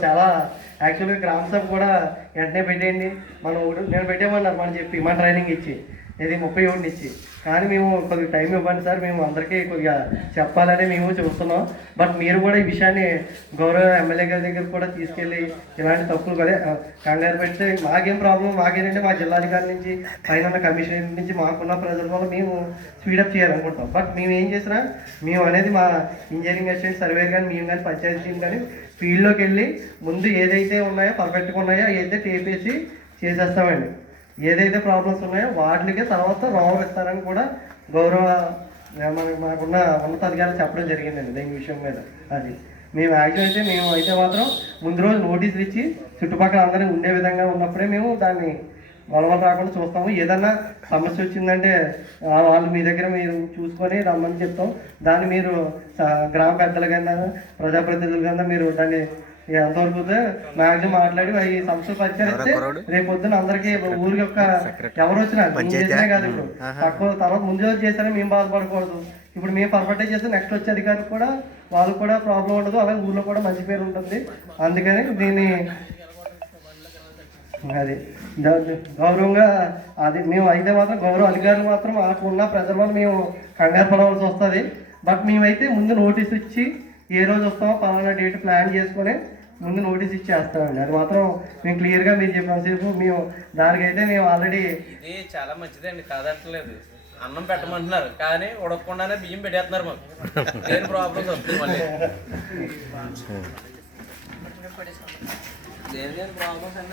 చాలా యాక్చువల్గా గ్రామ సభ కూడా వెంటనే పెట్టేయండి. మనం నేను పెట్టేమన్నారు మనం చెప్పి మన ట్రైనింగ్ ఇచ్చి ఇది 31 ఇచ్చి, కానీ మేము కొద్దిగా టైం ఇవ్వండి సార్, మేము అందరికీ కొద్దిగా చెప్పాలని మేము చూస్తున్నాం. బట్ మీరు కూడా ఈ విషయాన్ని గౌరవ ఎమ్మెల్యే గారి దగ్గర కూడా తీసుకెళ్ళి ఇలాంటి తప్పులు కదా కంగారు పెడితే మాకేం ప్రాబ్లం, మాకేంటంటే మా జిల్లాధికారి నుంచి పైన కమిషనర్ నుంచి మాకున్న ప్రజల వల్ల మేము స్పీడప్ చేయాలనుకుంటాం. బట్ మేము ఏం చేసినా మేము అనేది మా ఇంజనీరింగ్ అసిస్టెంట్ సర్వేర్ కానీ మేము కానీ పంచాయతీ టీం కానీ ఫీల్డ్లోకి వెళ్ళి ముందు ఏదైతే ఉన్నాయో పర్ఫెక్ట్గా ఉన్నాయో అయితే టేపేసి చేసేస్తామండి. ఏదైతే ప్రాబ్లమ్స్ ఉన్నాయో వాటికి తర్వాత రోవర్ ఇస్తారని కూడా గౌరవ మాకున్న ఉన్నతాధికారులు చెప్పడం జరిగిందండి దీని విషయం మీద. అది మేము యాక్చువల్ అయితే మేము అయితే మాత్రం ముందు రోజు నోటీసులు ఇచ్చి చుట్టుపక్కల అందరూ ఉండే విధంగా ఉన్నప్పుడే మేము దాన్ని వలవలు రాకుండా చూస్తాము. ఏదన్నా సమస్య వచ్చిందంటే వాళ్ళు మీ దగ్గర మీరు చూసుకొని రమ్మని చెప్తాం. దాన్ని మీరు గ్రామ పెద్దల కన్నా ప్రజాప్రతినిధుల కన్నా మీరు దాన్ని ఎంతవరకు మ్యాక్సిమం మాట్లాడి ఈ సంస్థలు పరిచయిస్తే రేపు పొద్దున అందరికీ ఊరి యొక్క ఎవరు వచ్చినా చేసినా కాదు, ఇప్పుడు తక్కువ తర్వాత ముందు రోజు చేసినా మేము బాధపడకూడదు. ఇప్పుడు మేము పర్ఫెక్ట్గా చేస్తే నెక్స్ట్ వచ్చే అధికారికి కూడా వాళ్ళకు కూడా ప్రాబ్లం ఉండదు, అలాగే ఊళ్ళో కూడా మంచి పేరు ఉంటుంది. అందుకని దీన్ని అది గౌరవంగా అది మేము అయితే మాత్రం గౌరవ అధికారులు మాత్రం మాకు ఉన్న ప్రజల వల్ల మేము కంగారు పడవలసి వస్తుంది. బట్ మేమైతే ముందు నోటీస్ ఇచ్చి ఏ రోజు వస్తామో పలానా డేట్ ప్లాన్ చేసుకొని ముందు నోటీస్ ఇచ్చేస్తామండి. అది మాత్రం మేము క్లియర్గా మీరు చెప్పినంతసేపు మేము దానికైతే మేము ఆల్రెడీ ఇది చాలా మంచిదండి, కాదంటలేదు. అన్నం పెట్టమంటున్నారు కానీ ఉడకకుండానే బియ్యం పెట్టేస్తున్నారు. మాకు ఏం ప్రాబ్లమ్స్ వస్తుంది మళ్ళీ ప్రాబ్లమ్స్ అన్నీ